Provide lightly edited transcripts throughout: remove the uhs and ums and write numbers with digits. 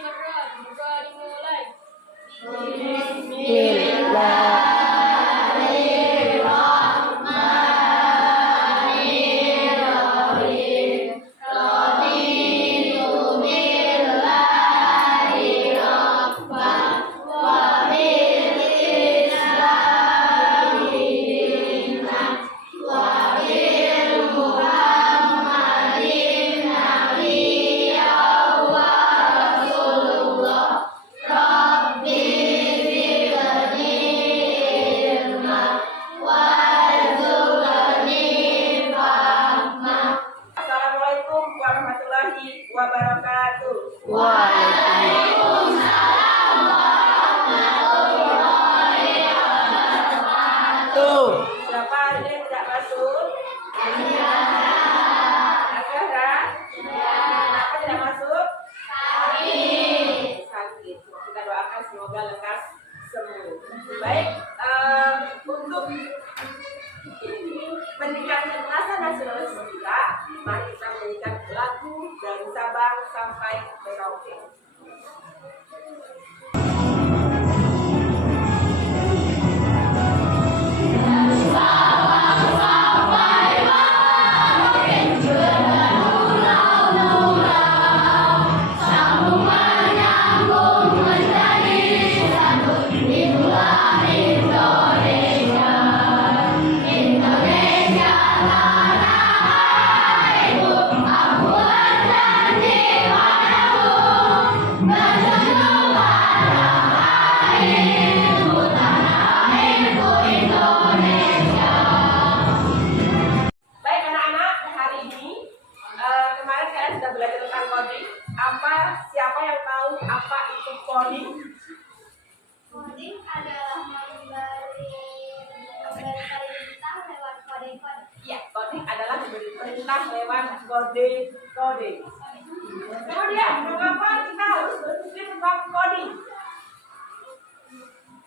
berdoa dimulai. Bismillahirrahmanirrahim. Raditu billahi rabban wa bil islami dinan wa bil muhammadin nabiyya wa rasulullah. Rabbi zidni ilma warzuqni fahma. Assalamualaikum warahmatullahi wabarakatuh. Waalaikumsalam warahmatullahi wabarakatuh. Siapa hari ini tidak masuk? Azhara? Kenapa tidak masuk? Sakit. Kita doakan semoga lekas sembuh. Baik, untuk meningkatkan rasa nasionalisme kita, mari kita menyanyikan lagu dari Sabang sampai Merauke. Baik anak-anak, hari ini kemarin kalian sudah belajar tentang coding. Siapa yang tahu apa itu coding? Coding adalah memberi perintah lewat kode-kode. Iya, coding adalah memberi perintah lewat kode. Kemudian, mengapa kita harus berpikir tentang coding?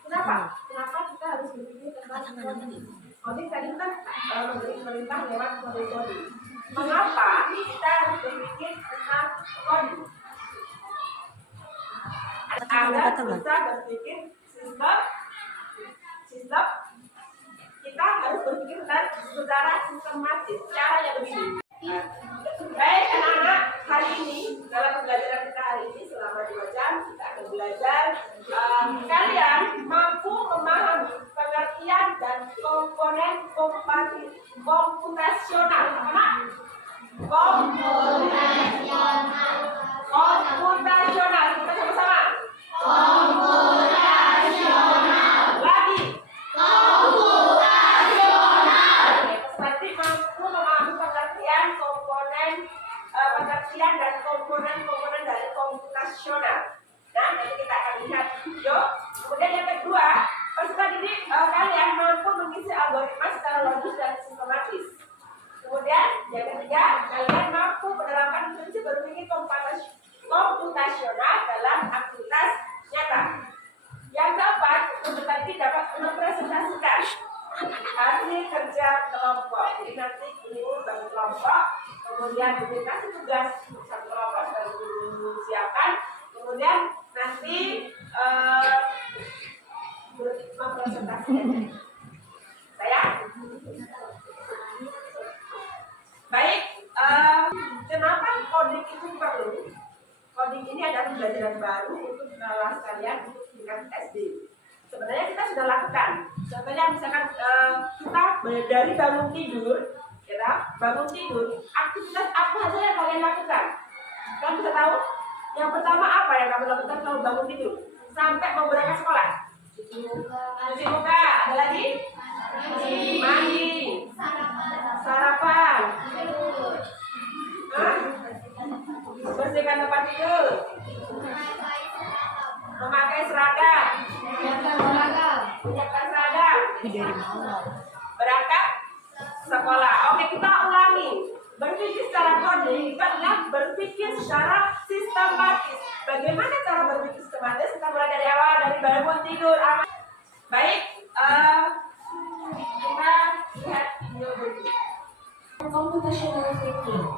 Kenapa? Kenapa kita harus berpikir tentang coding? Coding tadi kan memberi perintah lewat kode-kode. Mengapa kita harus berpikir tentang coding? Agar bisa berpikir sistem, kita harus berpikir secara sistematis. Caranya begini. Baik anak-anak, hari ini dalam pembelajaran kita hari ini selama 2 jam kita akan belajar kalian mampu memahami pengertian dan komponen komputasional. Apa? Komputasional. Kita sama-sama. Lagi. Berarti mampu memahami pengertian dan komponen dari komputasional. Nah, nanti kita akan lihat video. Kemudian yang kedua, peserta didik kalian mampu mengisi algoritma secara logis dan sistematis. Kemudian yang ketiga, kalian mampu menerapkan prinsip berpikir komputasional dalam aktivitas nyata. Yang keempat, peserta didik dapat merepresentasikan hasil kerja kelompok. Jadi nanti guru bagi kelompok, kemudian dikasih tugas satu kelompok sudah guru siapkan, kemudian nanti mempresentasikan. Saya baik. Kenapa coding itu perlu? Coding ini adalah pembelajaran baru untuk kelas kalian untuk tingkat SD. Sebenarnya kita sudah lakukan. Contohnya misalkan kita dari bangun tidur, aktivitas apa saja yang kalian lakukan? Kalian bisa tahu? Yang pertama apa yang kamu lakukan kalau bangun tidur sampai mau berangkat sekolah? Cuci muka. Ada lagi? Mandi. Sarapan. Bersihkan tempat tidur. Memakai seragam. Menyiapkan seragam. Berangkat sekolah. Oke, kita ulangi. Berpikir secara coding itu adalah berpikir secara sistematis. Bagaimana cara berpikir sistematis? Kita mulai dari awal, dari bangun tidur. Baik, kita lihat video berikut. Computational thinking.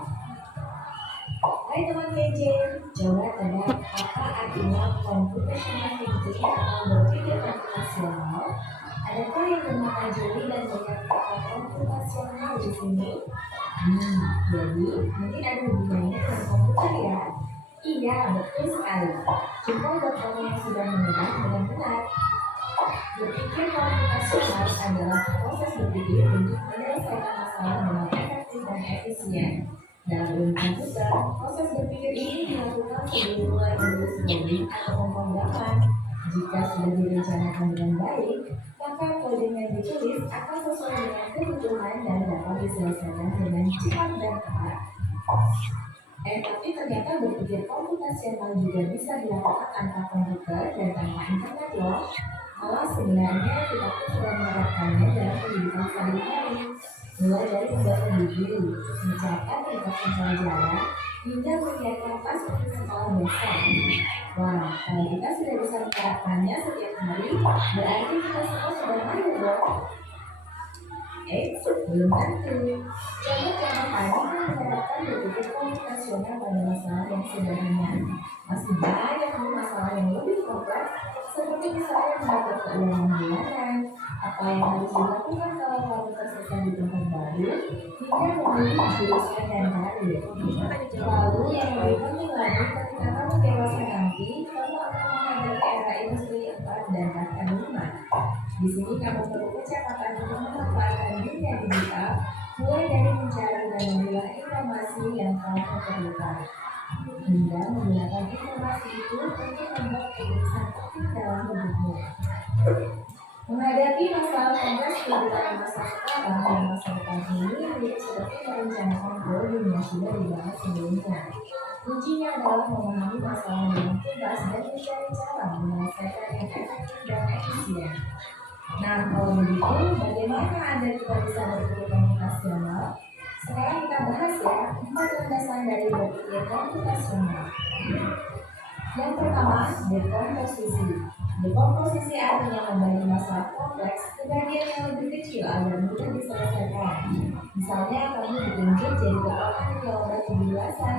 Hai teman PJ, jawab tanya apa artinya computational thinking atau berpikir komputasional. Adakah yang mengajarkan dan banyak kata komputasional di sini? Jadi mungkin ada hubungannya dengan komputer ya? Iya, betul sekali. Coba buat kamu yang sudah mendengar dengan benar. Berpikir komputasional adalah proses berpikir untuk menyelesaikan masalah dengan efektif dan efisien. Dalam ilmu komputer, proses berpikir ini dilakukan sebelum mulai menulis kode atau pemrograman. Jika sudah direncanakan dengan baik, maka kode yang ditulis akan sesuai dengan kebutuhan dan dapat diselesaikan dengan cepat dan tepat. Tapi ternyata berpikir komputasional juga bisa dilakukan tanpa komputer dan tanpa internet loh. Malah sebenarnya kita pun sudah menerapkannya dalam kehidupan sehari-hari. Mulai dari membuat buku, mencatat ringkasan pelajaran, hingga menyiapkan tas untuk sekolah besok. Wah, kalau kita sudah bisa menerapkannya setiap hari, berarti kita semua sudah mahir dong. Belum tentu. Coba tadi kan menerapkan berpikir komputasional pada masalah yang sederhana. Masih banyak masalah yang lebih kompleks, seperti misalnya mengatur keuangan bulanan, apa yang harus dilakukan kalau kamu tersesat di tempat baru, hingga memilih jurusan dan karir. Lalu yang lebih penting lagi, ketika kamu dewasa nanti, kamu akan menghadapi era industri 4 dan bahkan 5. Di sini kamu perlu kecepatan untuk memanfaatkan dunia digital, mulai dari mencari dan memilah informasi yang kamu perlukan, hingga menggunakan informasi itu untuk membuat keputusan penting dalam hidupmu. Menghadapi masalah kompleks kehidupan masa sekarang dan masa depan ini mirip seperti merencanakan goal yang sudah dibahas sebelumnya. Kuncinya adalah memahami masalah dengan tuntas dan mencari cara menyelesaikan yang efektif dan efisien. Nah, kalau begitu, bagaimana Anda juga bisa berpikir komputasional? Sekarang kita bahas ya, 4 landasan dari berpikir komputasional. Yang pertama, dekomposisi. Dekomposisi artinya membagi masalah kompleks ke bagian yang lebih kecil agar mudah diselesaikan. Misalnya, kamu ditunjuk jadi ketua panitia lomba kebebasan.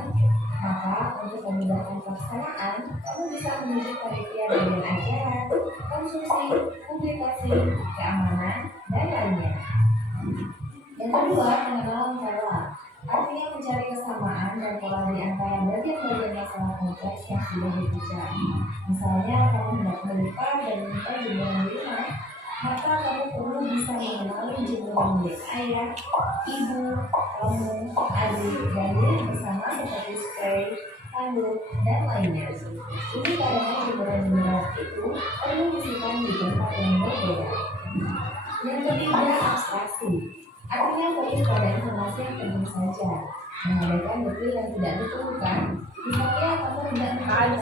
Maka, untuk memudahkan pelaksanaan, kamu bisa menunjuk panitia bagian acara, konsumsi, publikasi, keamanan, dan lainnya. Yang kedua, pengenalan pola. Artinya mencari kesamaan dan pola di antara bagian-bagian masalah kompleks yang sudah dibicarakan. Misalnya, kamu hendak melupa dan minta jumlah di rumah, maka kamu perlu bisa mengenali jumlah milik ayah, ibu, kamu, adik, dan diri bersama seperti spray, handuk, dan lainnya. Ini karena jumlah itu perlu disimpan di tempat yang berbeda. Yang ketiga, abstraksi. Artinya fokus pada informasi yang penting saja, mengabaikan detail yang tidak diperlukan. Misalnya kamu tidak mencari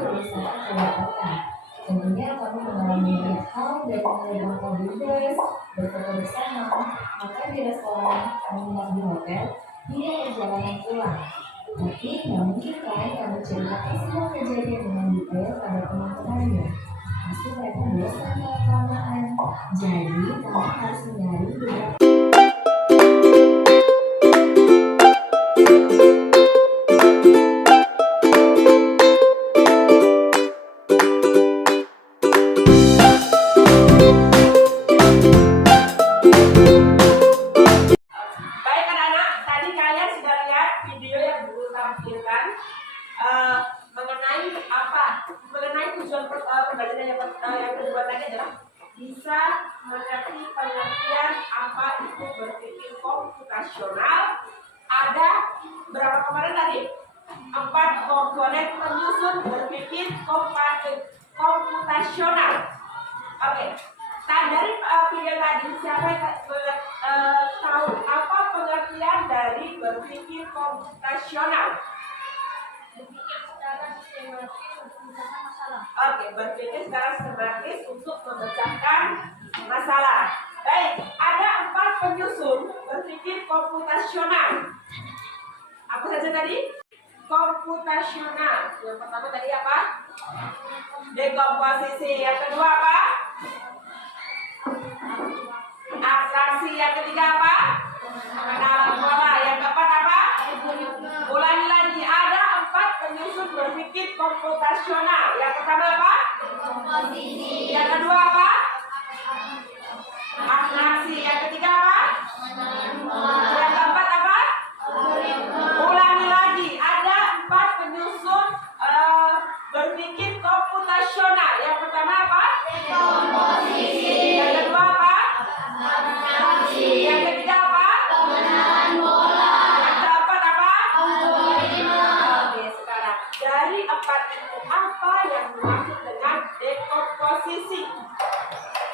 tulisan kelihatan. Tentunya kamu mengalami banyak hal dari mulai berfoto bebas, berfoto bersama, makan di restoran, menginap di hotel, hingga perjalanan pulang. Tapi nggak mungkin kan kamu ceritakan semua kejadian dengan detail pada teman-temannya. Pasti mereka bosan kalau kelamaan. Jadi kamu harus mencari beberapa. Baik anak-anak, tadi kalian sudah lihat video yang Guru tampilkan mengenai apa? Mengenai tujuan pembelajaran yang kedua tadi adalah bisa mengerti pengertian apa itu berpikir komputasional. Ada berapa komponen tadi? 4 komponen penyusun berpikir komputasional. Oke. Nah, dari video tadi siapa yang tahu apa pengertian dari berpikir komputasional? Berpikir secara sistematis untuk memecahkan masalah. Oke, berpikir secara sistematis untuk memecahkan masalah. Baik, ada 4 penyusun berpikir komputasional. Apa saja tadi? Komputasional. Yang pertama tadi apa? Dekomposisi. Yang kedua apa? Abstraksi. Yang ketiga apa? Pengenalan pola. Yang keempat apa? Ulangi lagi. Ada 4 penyusun berpikir komputasional. pertama apa? Komposisi. Yang kedua apa? Atraksi. Yang ketiga apa? Yang keempat apa? Ulangi lagi. Ada 4 penyusun berpikir komputasional. Yang pertama apa? Komposisi. Yang kedua apa? Atraksi. Yang ketiga apa? Pengenalan pola. Yang keempat apa? Algoritma. Oke, sekarang dari 4 itu apa yang dimaksud dengan dekomposisi?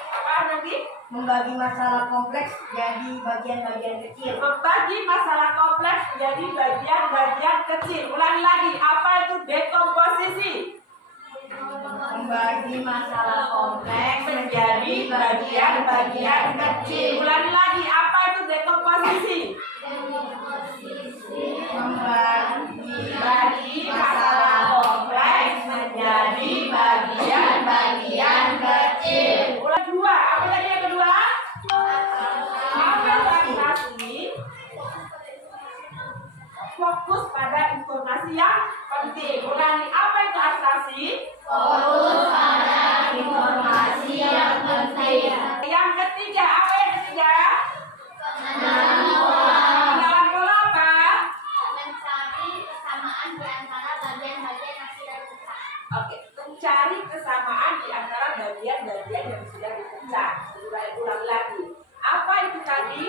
Apa lagi? Membagi masalah kompleks jadi bagian-bagian kecil. Membagi masalah kompleks menjadi bagian-bagian kecil. Ulangi lagi, apa itu dekomposisi? Membagi masalah kompleks Menjadi bagian-bagian kecil. Ulangi lagi, apa itu dekomposisi? membagi Masalah kompleks menjadi bagian-bagian kecil. Ulang kedua, apa tadi yang kedua? Apa itu atraksi? Fokus pada informasi yang penting. Ulangi, apa itu atraksi? Fokus pada informasi yang penting. Yang ketiga, apa yang ketiga? Pengenalan pola. Pengenalan pola apa? Mencari kesamaan di antara bagian-bagian yang sudah dipecah. Oke, mencari kesamaan di antara bagian-bagian yang sudah dipecah. Ulang lagi. Apa itu tadi?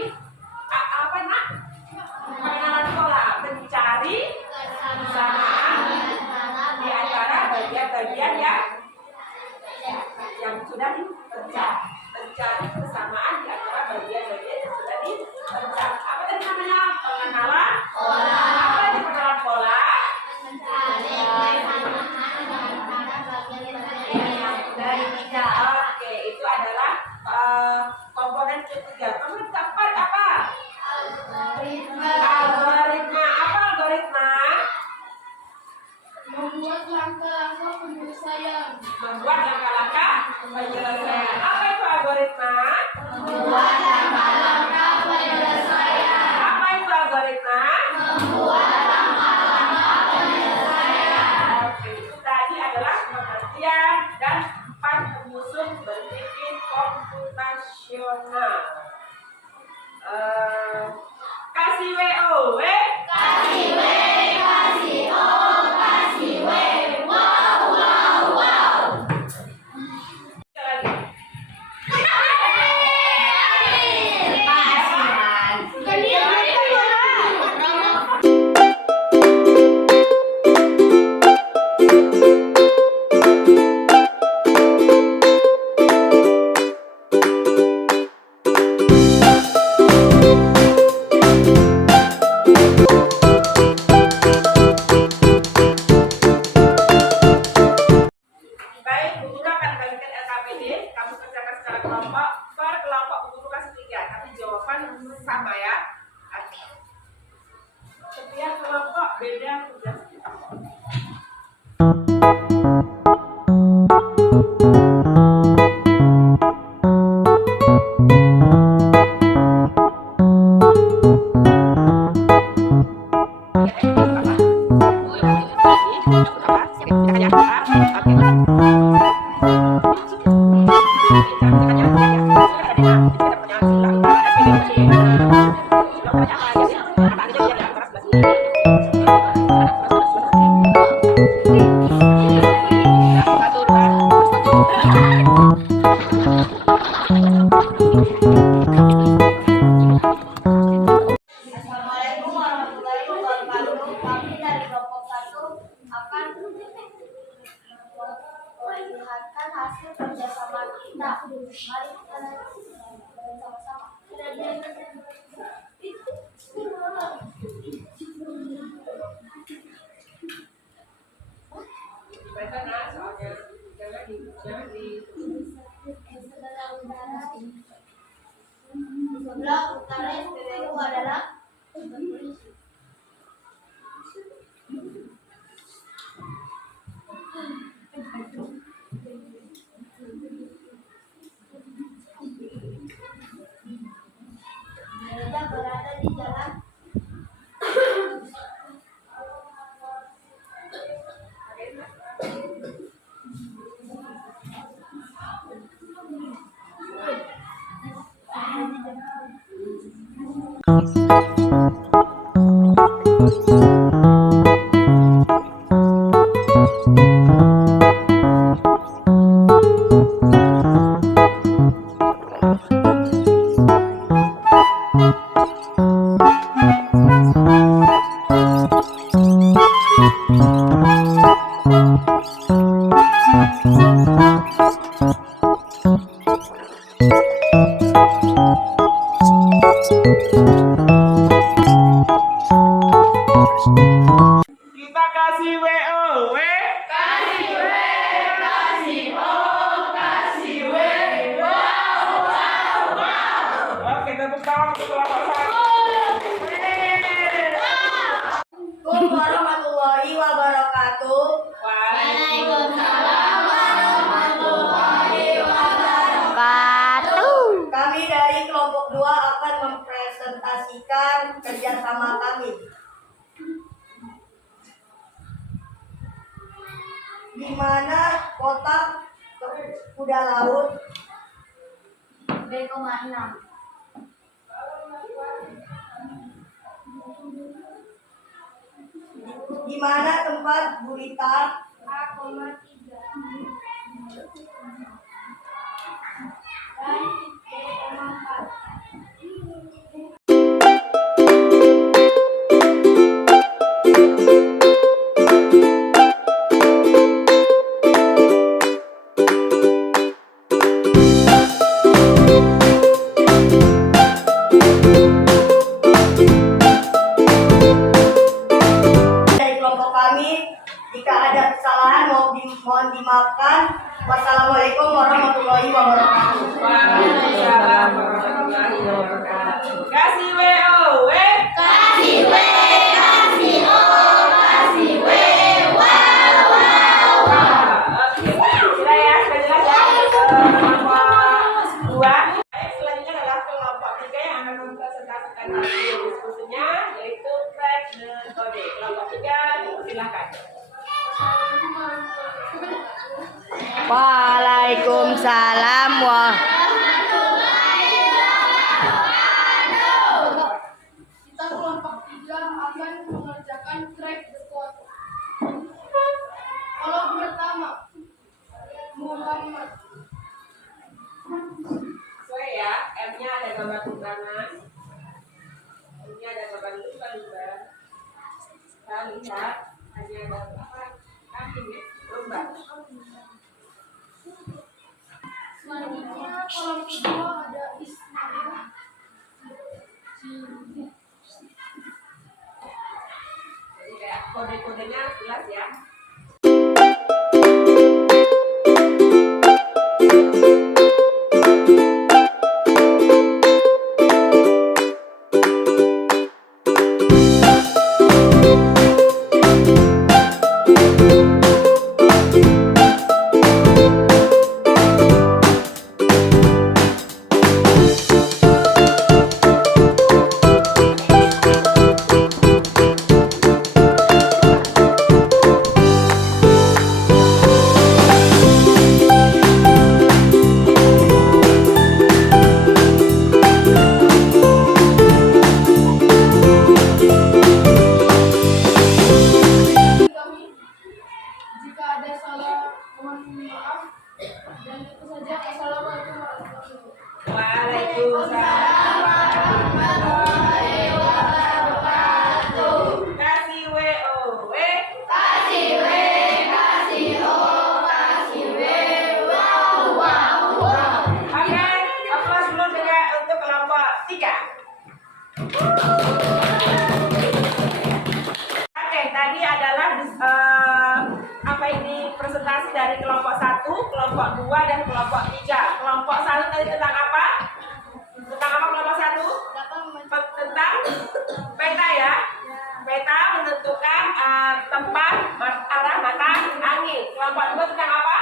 Apa nak? Pengenalan pola. Mencari kesamaan di antara bagian-bagian yang sudah dipecah. Mencari kesamaan di antara bagian-bagian yang sudah dipecah. Apa tadi namanya? Pengenalan Pola. Apa itu pengenalan pola? Mencari kesamaan di antara bagian-bagian yang sudah dipecah. Oke, itu adalah komponen ketiga. Komponen keempat apa? Algoritma. Algoritma. Apa algoritma? Membuat langkah-langkah penyelesaian. Membuat langkah-langkah penyelesaian. Apa itu algoritma? Membuat langkah-langkah penyelesaian. Apa itu algoritma? Membuat langkah-langkah penyelesaian. Oke, itu tadi adalah pengertian dan 4 penyusun berpikir komputasional. Kasih WO, Kasih W, kasih O, kasih W. Wow, wow, wow. lagi. Baik, Bu Guru akan bagikan LKPD. Kamu kerjakan secara kelompok. Per kelompok Bu Guru kasih 3, tapi jawaban sama ya. Setiap kelompok beda tugas. Assalamualaikum warahmatullahi wabarakatuh. Kami dari kelompok 1 akan melihatkan hasil kerjasama kita. Mari kita lihat sama-sama. Baca nak soalnya jangan di Sebelah utara SPBU adalah gereja berada di jalan Kita kasih WO, kasih W, kasih O, kasih W, wow. Oke, tepuk tangan untuk kelompok satu. Assalamualaikum warahmatullahi wabarakatuh. Waalaikumsalam warahmatullahi wabarakatuh. Kami dari kelompok 2 akan mempresentasikan kerjasama kami. Di mana kotak kuda laut 3,6. di mana tempat gurita 4,3. Dan 3,4. dari kelompok kami. Jika ada kesalahan mohon dimaafkan. Wassalamualaikum warahmatullahi wabarakatuh. Waalaikumsalam warahmatullahi wabarakatuh. Kasih WO, Kasih W, kasih O, kasih W, wow. Oke, sudah ya, sudah jelas ya. Kelompok 2. Selanjutnya adalah kelompok 3 yang akan mempresentasikan hasil diskusinya, yaitu crack the code. Kelompok 3, silakan. Waalaikumsalam Kita kelompok 3 akan mengerjakan crack the code. Kalau pertama, Muhammad. Sesuai ya, M-nya ada gambar tunjangan, M-nya ada gambar lumba-lumba. Kita lihat, hanya ada apa? Kambing ya, lumba. Selanjutnya kolom kedua ada Ismail. Jadi kayak kode-kodenya jelas ya. Jika ada salah, mohon maaf. Dan itu saja. Assalamualaikum warahmatullahi wabarakatuh. Waalaikumsalam warahmatullahi wabarakatuh. Kasih WO, Kasih W, kasih O, kasih W, wow. Oke, aplaus dulu juga untuk kelompok 3. Oke, tadi adalah apa ini presentasi dari kelompok 1, kelompok 2 dan kelompok 3. Kelompok 1 tadi tentang apa? Tentang apa kelompok 1? Tentang peta ya. Peta menentukan tempat arah mata angin. Kelompok 2 tentang apa?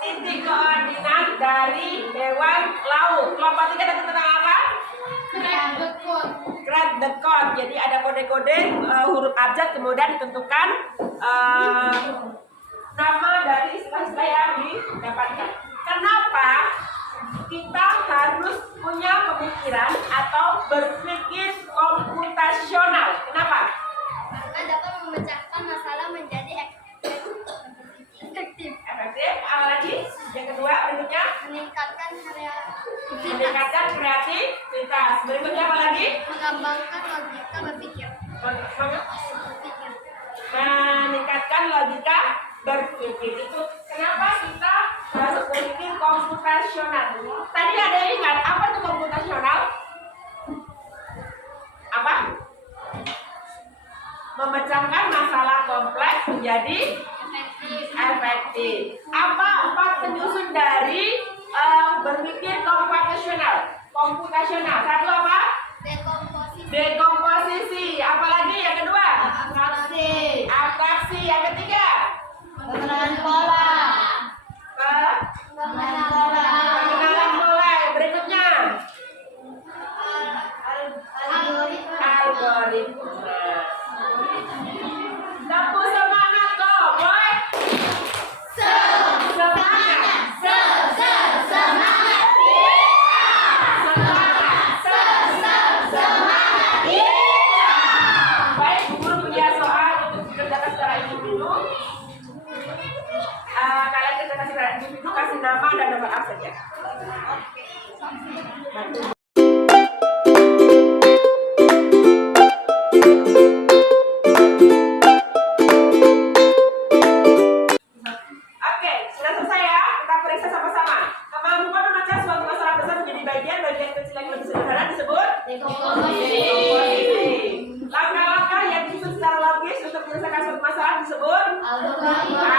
Titik koordinat dari hewan laut. Kelompok 3 tadi tentang apa? Crack the code. Jadi ada kode-kode huruf abjad, kemudian ditentukan nama dari istilah-istilah yang didapatkan. Kenapa kita harus punya pemikiran atau berpikir komputasional. Kenapa? Karena dapat memecahkan masalah menjadi efektif. Efektif. Apa lagi? Yang kedua berikutnya Meningkatkan meningkatkan kreativitas. Berikutnya apa lagi? mengembangkan logika berpikir. Meningkatkan logika berpikir. Itu kenapa kita harus berpikir komputasional. Tadi ada yang ingat apa itu komputasional? Apa? Memecahkan masalah kompleks menjadi efektif. Apa empat penyusun dari berpikir komputasional? Satu apa? Dekomposisi. Apalagi yang kedua? Atraksi. Yang ketiga? Pengenalan pola. Pengenalan pola. Berikutnya? Algoritma. Tepuk semangat kok, boy. Baik, guru punya soal untuk dikerjakan secara individu. Kalian kerjakan secara individu, kasih nama dan nomor absen ya. Oke, sudah selesai ya. Kita periksa sama-sama. Kemampuan memecah suatu masalah besar menjadi bagian-bagian kecil yang lebih sederhana disebut dekomposisi. Langkah-langkah yang disusun secara logis untuk menyelesaikan suatu masalah disebut algoritma.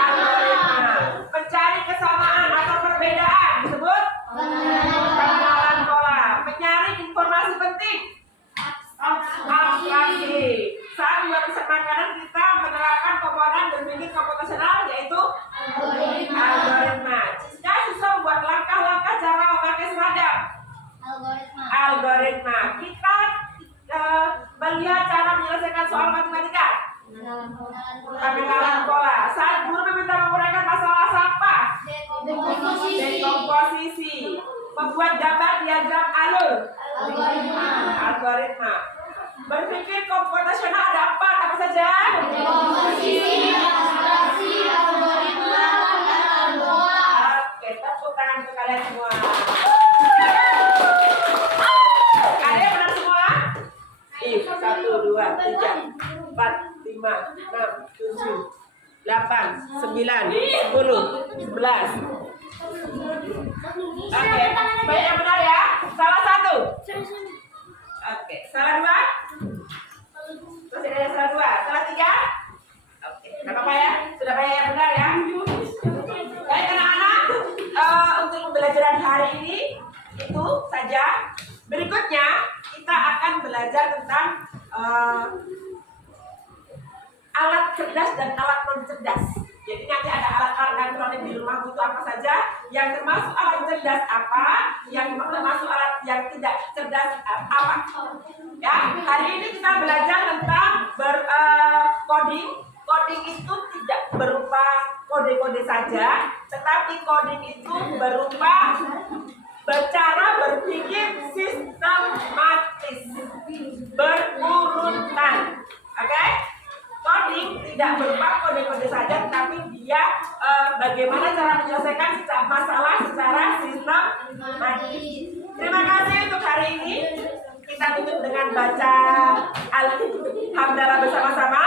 Mencari kesamaan atau perbedaan disebut pengenalan pola. Menyaring informasi penting abstraksi. Saat membuat resep makanan kita menerapkan komponen berpikir komputasional yaitu algoritma. Jika susah membuat langkah-langkah cara memakai seragam algoritma. Kita melihat cara menyelesaikan soal matematika pengenalan pola. Saat guru meminta menguraikan masalah sampah dekomposisi. Membuat gambar diagram alur algoritma. Berpikir komputasional ada empat, apa saja? Oke, tepuk tangan untuk kalian semua. Kalian benar semua? 1, 2, 3, 4, 5, 6, 7, 8, 9, 10, 11. Oke, banyak yang benar ya. Salah satu. Oke, salah dua. Masih ada yang salah dua. Salah tiga. Oke, nggak apa-apa ya. Sudah banyak yang benar ya. Baik anak-anak, untuk pembelajaran hari ini itu saja. Berikutnya kita akan belajar tentang alat cerdas dan alat non cerdas. Jadi nanti ada alat-alat elektronik di rumah butuh apa saja, yang termasuk alat cerdas apa, yang termasuk alat yang tidak cerdas apa. Ya, hari ini kita belajar tentang coding. Coding itu tidak berupa kode-kode saja, tetapi coding itu berupa cara berpikir sistematis, berurutan. Oke? Coding tidak berupa kode-kode saja, tapi dia bagaimana cara menyelesaikan masalah secara sistematis. Terima kasih untuk hari ini. Kita tutup dengan baca Al-Hamdalah bersama-sama.